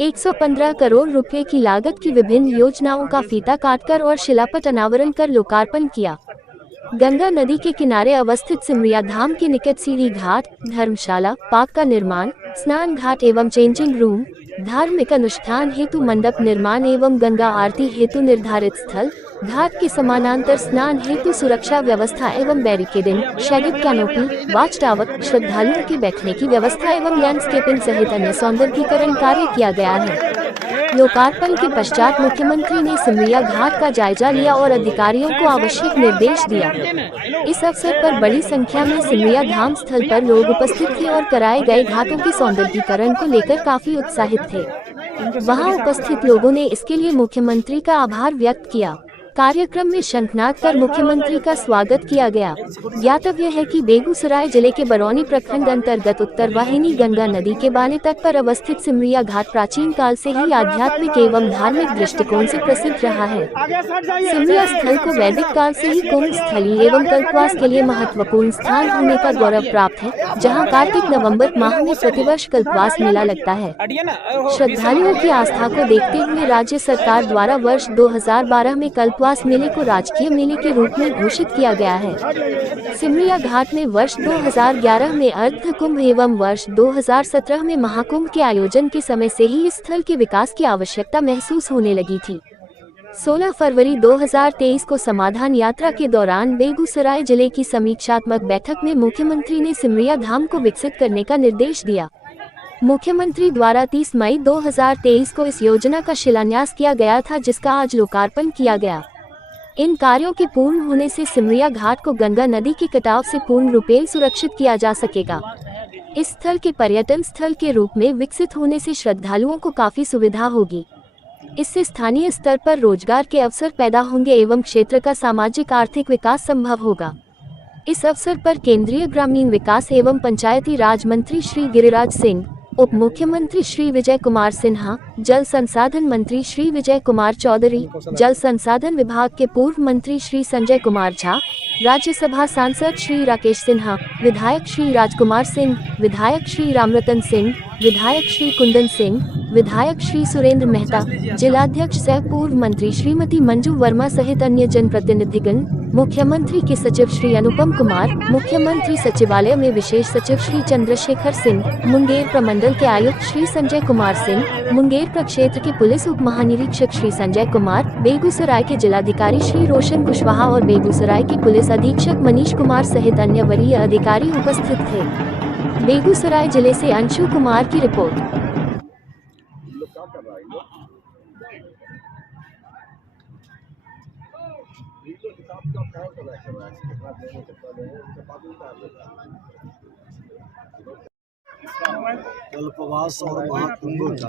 115 करोड़ रुपए की लागत की विभिन्न योजनाओं का फीता काटकर और शिलापट अनावरण कर लोकार्पण किया। गंगा नदी के किनारे अवस्थित सिमरिया धाम के निकट सीढ़ी घाट, धर्मशाला, पार्क का निर्माण, स्नान घाट एवं चेंजिंग रूम, धार्मिक अनुष्ठान हेतु मंडप निर्माण एवं गंगा आरती हेतु निर्धारित स्थल, घाट के समानांतर स्नान हेतु सुरक्षा व्यवस्था एवं barricading, shaded canopy, watch tower, श्रद्धालुओं के बैठने की व्यवस्था एवं लैंडस्केपिंग सहित अन्य सौंदर्यीकरण कार्य किया गया है। लोकार्पण के पश्चात मुख्यमंत्री ने सिमरिया घाट का जायजा लिया और अधिकारियों को आवश्यक निर्देश दिया। इस अवसर पर बड़ी संख्या में सिमरिया धाम स्थल पर लोग उपस्थित थे और कराए गए घाटों के सौंदर्यीकरण को लेकर काफी उत्साहित थे। वहां उपस्थित लोगों ने इसके लिए मुख्यमंत्री का आभार व्यक्त किया। कार्यक्रम में शंखनाद कर मुख्यमंत्री का स्वागत किया गया। ज्ञातव्य है कि बेगूसराय जिले के बरौनी प्रखंड अंतर्गत उत्तर वाहिनी गंगा नदी के बाले तट पर अवस्थित सिमरिया घाट प्राचीन काल से ही आध्यात्मिक एवं धार्मिक दृष्टिकोण से प्रसिद्ध रहा है। सिमरिया स्थल को वैदिक काल से ही कुंभ स्थली एवं कल्पवास के लिए महत्वपूर्ण स्थान होने का गौरव प्राप्त है, जहाँ कार्तिक नवम्बर माह में प्रतिवर्ष कल्पवास मेला लगता है। श्रद्धालुओं की आस्था को देखते हुए राज्य सरकार द्वारा वर्ष 2012 में कल्पवास मेले को राजकीय मेले के रूप में घोषित किया गया है। सिमरिया घाट में वर्ष 2011 में अर्ध कुंभ एवं वर्ष 2017 में महाकुंभ के आयोजन के समय से ही इस स्थल के विकास की आवश्यकता महसूस होने लगी थी। 16 फरवरी 2023 को समाधान यात्रा के दौरान बेगूसराय जिले की समीक्षात्मक बैठक में मुख्यमंत्री ने सिमरिया धाम को विकसित करने का निर्देश दिया। मुख्यमंत्री द्वारा 30 मई 2023 को इस योजना का शिलान्यास किया गया था, जिसका आज लोकार्पण किया गया। इन कार्यों के पूर्ण होने से सिमरिया घाट को गंगा नदी के कटाव से पूर्ण रूपेण सुरक्षित किया जा सकेगा। इस स्थल के पर्यटन स्थल के रूप में विकसित होने से श्रद्धालुओं को काफी सुविधा होगी। इससे स्थानीय स्तर पर रोजगार के अवसर पैदा होंगे एवं क्षेत्र का सामाजिक आर्थिक विकास संभव होगा। इस अवसर पर केंद्रीय ग्रामीण विकास एवं पंचायती राज मंत्री श्री गिरिराज सिंह, उप मुख्यमंत्री श्री विजय कुमार सिन्हा, जल संसाधन मंत्री श्री विजय कुमार चौधरी, जल संसाधन विभाग के पूर्व मंत्री श्री संजय कुमार झा, राज्यसभा सांसद श्री राकेश सिन्हा, विधायक श्री राजकुमार सिंह, विधायक श्री रामरतन सिंह, विधायक श्री कुंदन सिंह, विधायक श्री सुरेंद्र मेहता, जिलाध्यक्ष सह पूर्व मंत्री श्रीमती मंजू वर्मा सहित अन्य जनप्रतिनिधिगण, मुख्यमंत्री के सचिव श्री अनुपम कुमार, मुख्यमंत्री सचिवालय में विशेष सचिव श्री चंद्रशेखर सिंह, मुंगेर प्रमंडल के आयुक्त श्री संजय कुमार सिंह, मुंगेर प्रक्षेत्र के पुलिस उप महानिरीक्षक श्री संजय कुमार, बेगूसराय के जिलाधिकारी श्री रोशन कुशवाहा और बेगूसराय के पुलिस अधीक्षक मनीष कुमार सहित अन्य वरीय अधिकारी उपस्थित थे। बेगूसराय जिले से अंशु कुमार की रिपोर्ट। कल्पवास और महाकुंभ का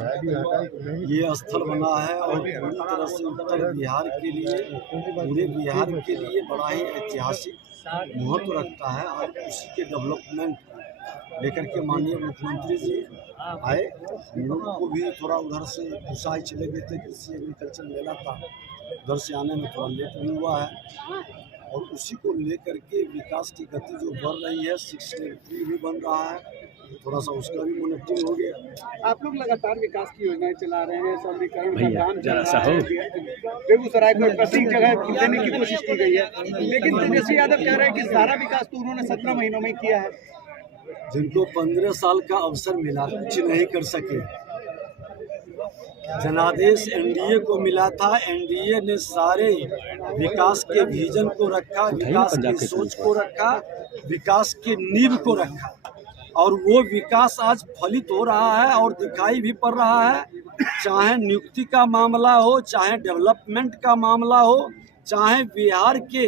ये स्थल बना है और पूरी तरह से उत्तर बिहार के लिए, पूरे बिहार के लिए बड़ा ही ऐतिहासिक महत्व रखता है। आज उसी के डेवलपमेंट लेकर के माननीय मुख्यमंत्री जी आए। हम लोगों को भी थोड़ा उधर से गुस्साई चले गए थे, कृषि एग्रीकल्चर मेला था, उधर से आने में थोड़ा लेट भी हुआ है और उसी को लेकर के विकास की गति जो बढ़ रही है, 6 लेन 3 भी बन रहा है, थोड़ा सा उसका भी मॉनिटरिंग हो गया। आप लोग लगातार विकास की योजनाएं चला रहे हैं, सौंदर्यीकरण का काम चल रहा है, बेगूसराय को प्रत्येक जगह देने की कोशिश की गई है, लेकिन तेजस्वी यादव कह रहे हैं कि सारा विकास तो उन्होंने 17 महीनों में किया है। जिनको 15 साल का अवसर मिला, कुछ नहीं कर सके। जनादेश एनडीए को मिला था, एनडीए ने सारे विकास के विजन को रखा, विकास की सोच को रखा, विकास की नींव को रखा और वो विकास आज फलित हो रहा है और दिखाई भी पड़ रहा है। चाहे नियुक्ति का मामला हो, चाहे डेवलपमेंट का मामला हो, चाहे बिहार के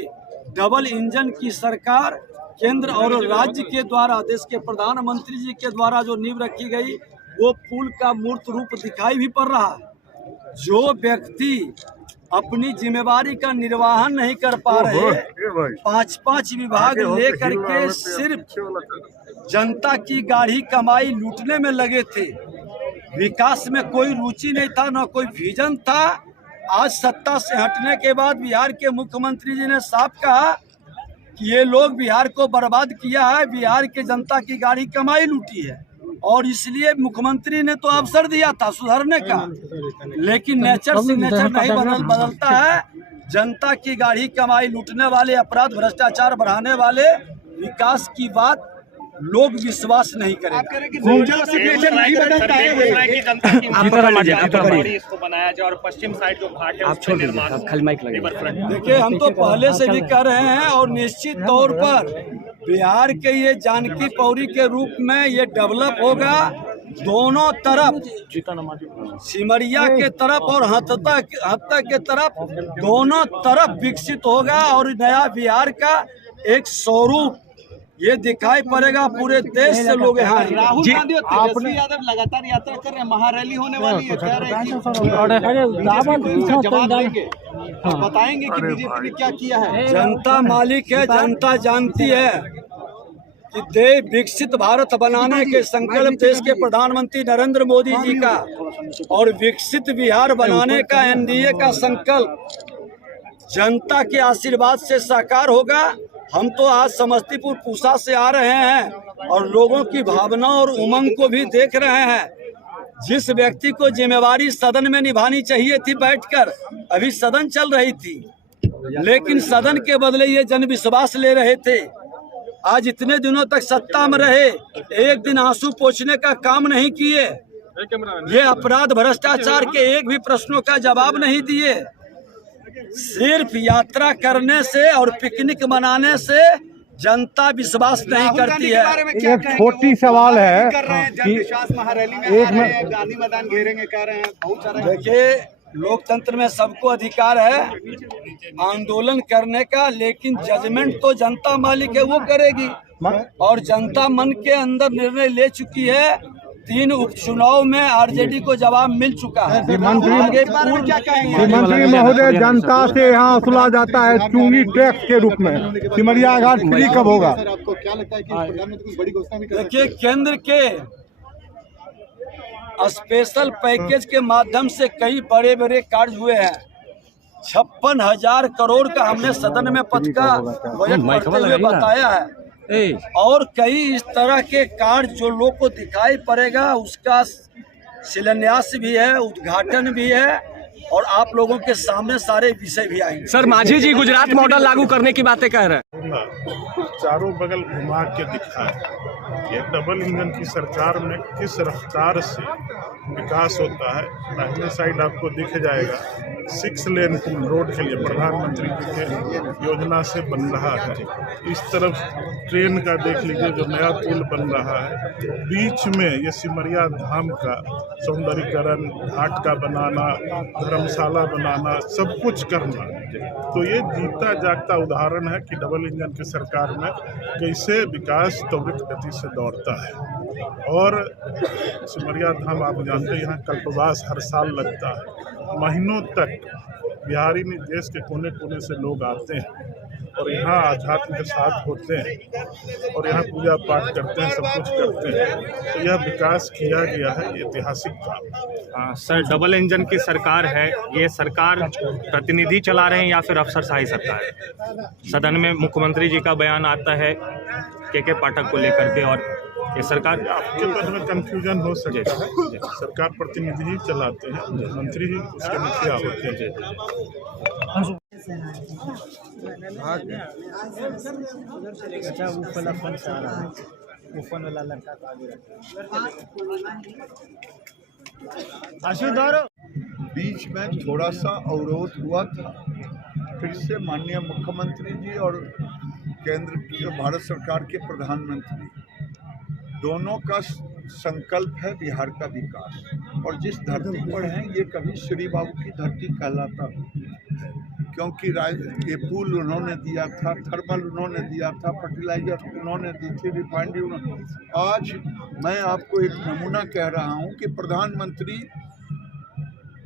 डबल इंजन की सरकार केंद्र और राज्य के द्वारा, देश के प्रधानमंत्री जी के द्वारा जो नींव रखी गई, वो पुल का मूर्त रूप दिखाई भी पड़ रहा है। जो व्यक्ति अपनी जिम्मेवारी का निर्वहन नहीं कर पा रहे, 5-5 विभाग लेकर के सिर्फ जनता की गाढ़ी कमाई लूटने में लगे थे, विकास में कोई रुचि नहीं था, न कोई विजन था। आज सत्ता से हटने के बाद बिहार के मुख्यमंत्री जी ने साफ कहा कि ये लोग बिहार को बर्बाद किया है, बिहार के जनता की गाढ़ी कमाई लूटी है। और इसलिए मुख्यमंत्री ने तो अवसर दिया था सुधरने का, लेकिन नेचर सिग्नेचर नहीं बदलता है। जनता की गाढ़ी कमाई लूटने वाले, अपराध भ्रष्टाचार बढ़ाने वाले, विकास की बात लोग विश्वास नहीं करेंगे। नहीं बदलता है। इसको बनाया जाए और पश्चिम साइड जो घाट है आप छोड़ दीजिए, आप खाली माइक लगे। देखिए, हम तो पहले से भी कह रहे हैं और निश्चित तौर पर बिहार के ये जानकी पौड़ी के रूप में ये डेवलप होगा। दोनों तरफ, सिमरिया के तरफ और हत्ता के तरफ, दोनों तरफ विकसित होगा और नया बिहार का एक स्वरूप ये दिखाई पड़ेगा। पूरे देश से लोग यहाँ आएंगे। राहुल गांधी और तेजस्वी यादव लगातार यात्रा कर रहे हैं, महारैली होने वाली है, कह रहे हैं कि जवाब देंगे और बताएंगे कि बीजेपी ने क्या किया है। जनता मालिक है, जनता जानती है कि देश विकसित भारत बनाने के संकल्प देश के प्रधानमंत्री नरेंद्र मोदी जी का और विकसित बिहार बनाने का एनडीए का संकल्प जनता के आशीर्वाद से साकार होगा। हम तो आज समस्तीपुर पूसा से आ रहे हैं और लोगों की भावना और उमंग को भी देख रहे हैं। जिस व्यक्ति को जिम्मेवारी सदन में निभानी चाहिए थी बैठकर, अभी सदन चल रही थी, लेकिन सदन के बदले ये जन विश्वास ले रहे थे। आज इतने दिनों तक सत्ता में रहे, एक दिन आंसू पोंछने का काम नहीं किए, ये अपराध भ्रष्टाचार के एक भी प्रश्नों का जवाब नहीं दिए। सिर्फ यात्रा करने से और पिकनिक मनाने से जनता विश्वास नहीं करती है। एक छोटी सवाल है कि महारैली में आ रहे हैं, गांधी मैदान घेरेंगे, कह रहे हैं बहुत सारे। देखिए, लोकतंत्र में सबको अधिकार है आंदोलन करने का, लेकिन जजमेंट तो जनता मालिक है, वो करेगी। और जनता मन के अंदर निर्णय ले चुकी है। 3 उपचुनाव में आरजेडी को जवाब मिल चुका है। मंत्री महोदय, जनता से यहाँ वसूला जाता है चुंगी टैक्स के रूप में, सिमरिया घाट फ्री कब होगा? आपको क्या लगता है कि प्रधानमंत्री बड़ी घोषणा भी कर? देखिए, केंद्र के स्पेशल पैकेज के माध्यम से कई बड़े बड़े कार्य हुए हैं। 56,000 करोड़ का हमने सदन में पटका बजट पढ़ते हुए बताया है। और कई इस तरह के कार्य जो लोग को दिखाई पड़ेगा, उसका शिलान्यास भी है, उद्घाटन भी है और आप लोगों के सामने सारे विषय भी आएंगे। सर, मांझी जी गुजरात मॉडल लागू करने की बातें कह रहे हैं। चारों बगल घुमा के दिखाए ये डबल इंजन की सरकार में किस रफ्तार से विकास होता है। दाहिने साइड आपको दिख जाएगा 6 लेन रोड के लिए प्रधानमंत्री जी के योजना से बन रहा है। इस तरफ ट्रेन का देख लीजिए जो नया पुल बन रहा है। बीच में ये सिमरिया धाम का सौंदर्यीकरण, घाट का बनाना, धर्मशाला बनाना, सब कुछ करना। तो ये जीता जागता उदाहरण है कि डबल इंजन की सरकार में कैसे विकास त्वरित गति से दौड़ता है। और सिमरिया धाम आप जानते हैं, यहाँ कल्पवास हर साल लगता है। महीनों तक बिहारी में देश के कोने कोने से लोग आते हैं और यहाँ आध्यात्म के साथ होते हैं और यहाँ पूजा पाठ करते हैं, सब कुछ करते हैं। तो यह विकास किया गया है, ऐतिहासिक काम। सर, डबल इंजन की सरकार है, ये सरकार प्रतिनिधि चला रहे हैं या फिर अफसरशाही सरकार है? सदन में मुख्यमंत्री जी का बयान आता है के पाठक को लेकर के, और ये सरकार आपके मन में कंफ्यूजन हो सकता है। सरकार प्रतिनिधि ही चलाते हैं, मंत्री ही उसके मुखिया होते हैं। बीच में थोड़ा सा अवरोध हुआ था, फिर से माननीय मुख्यमंत्री जी और केंद्र की भारत सरकार के प्रधानमंत्री दोनों का संकल्प है बिहार का विकास। और जिस धरती पर हैं ये कभी श्री बाबू की धरती कहलाता है, क्योंकि ये पुल उन्होंने दिया था, थर्मल उन्होंने दिया था, फर्टिलाइजर उन्होंने दी थी, रिफाइनरी उन्होंने। आज मैं आपको एक नमूना कह रहा हूँ कि प्रधानमंत्री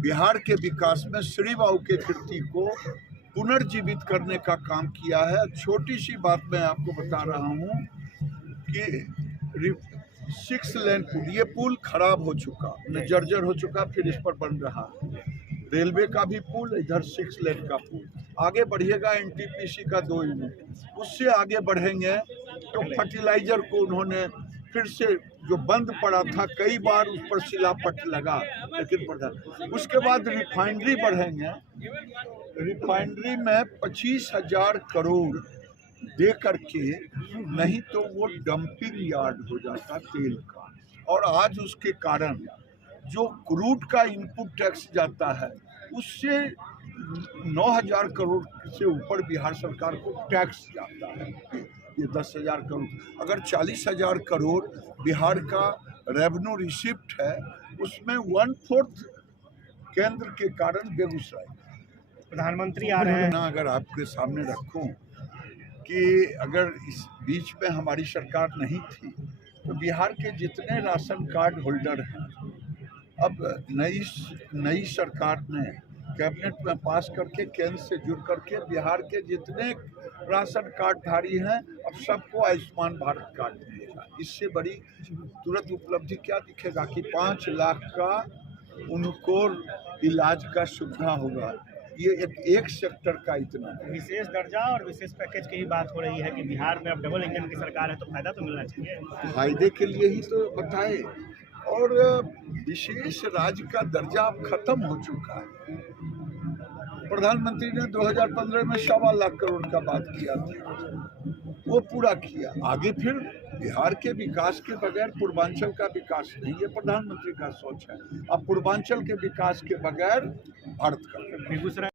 बिहार के विकास में श्री बाबू के कीर्ति को पुनर्जीवित करने का काम किया है। छोटी सी बात मैं आपको बता रहा हूँ कि 6 लेन पुल, ये पुल खराब हो चुका, जर्जर हो चुका, फिर इस पर बन रहा रेलवे का भी पुल, इधर 6 लेन का पुल। आगे बढ़िएगा एनटीपीसी का 2 यूनिट, उससे आगे बढ़ेंगे तो फर्टिलाइजर को उन्होंने फिर से जो बंद पड़ा था कई बार उस पर शिलापट लगा, लेकिन प्रधान उसके बाद रिफाइनरी बढ़ेंगे। रिफाइनरी में 25,000 करोड़ दे करके, नहीं तो वो डंपिंग यार्ड हो जाता तेल का। और आज उसके कारण जो क्रूड का इनपुट टैक्स जाता है उससे 9,000 करोड़ से ऊपर बिहार सरकार को टैक्स जाता है। ये 10,000 करोड़, अगर 40,000 करोड़ बिहार का रेवेन्यू रिसिप्ट है, उसमें 1/4 केंद्र के कारण बेगूसराय। प्रधानमंत्री आ रहे हैं। ना अगर आपके सामने रखूं कि अगर इस बीच में हमारी सरकार नहीं थी तो बिहार के जितने राशन कार्ड होल्डर हैं, अब नई सरकार ने कैबिनेट में पास करके केंद्र से जुड़ करके बिहार के जितने राशन कार्ड धारी हैं अब सबको आयुष्मान भारत कार्ड मिलेगा। इससे बड़ी तुरंत उपलब्धि क्या दिखेगा कि 5 लाख का उनको इलाज का सुविधा होगा। ये एक सेक्टर का इतना है। विशेष दर्जा और विशेष पैकेज की ही बात हो रही है कि बिहार में अब डबल इंजन की सरकार है तो फायदा तो मिलना चाहिए। फायदे के लिए ही तो बताए। और विशेष राज्य का दर्जा अब खत्म हो चुका है। प्रधानमंत्री ने 2015 में 1.25 लाख करोड़ का बात किया था, वो पूरा किया। आगे फिर बिहार के विकास के बगैर पूर्वांचल का विकास नहीं, ये प्रधानमंत्री का सोच है। अब पूर्वांचल के विकास के बगैर भारत का बेगूसराय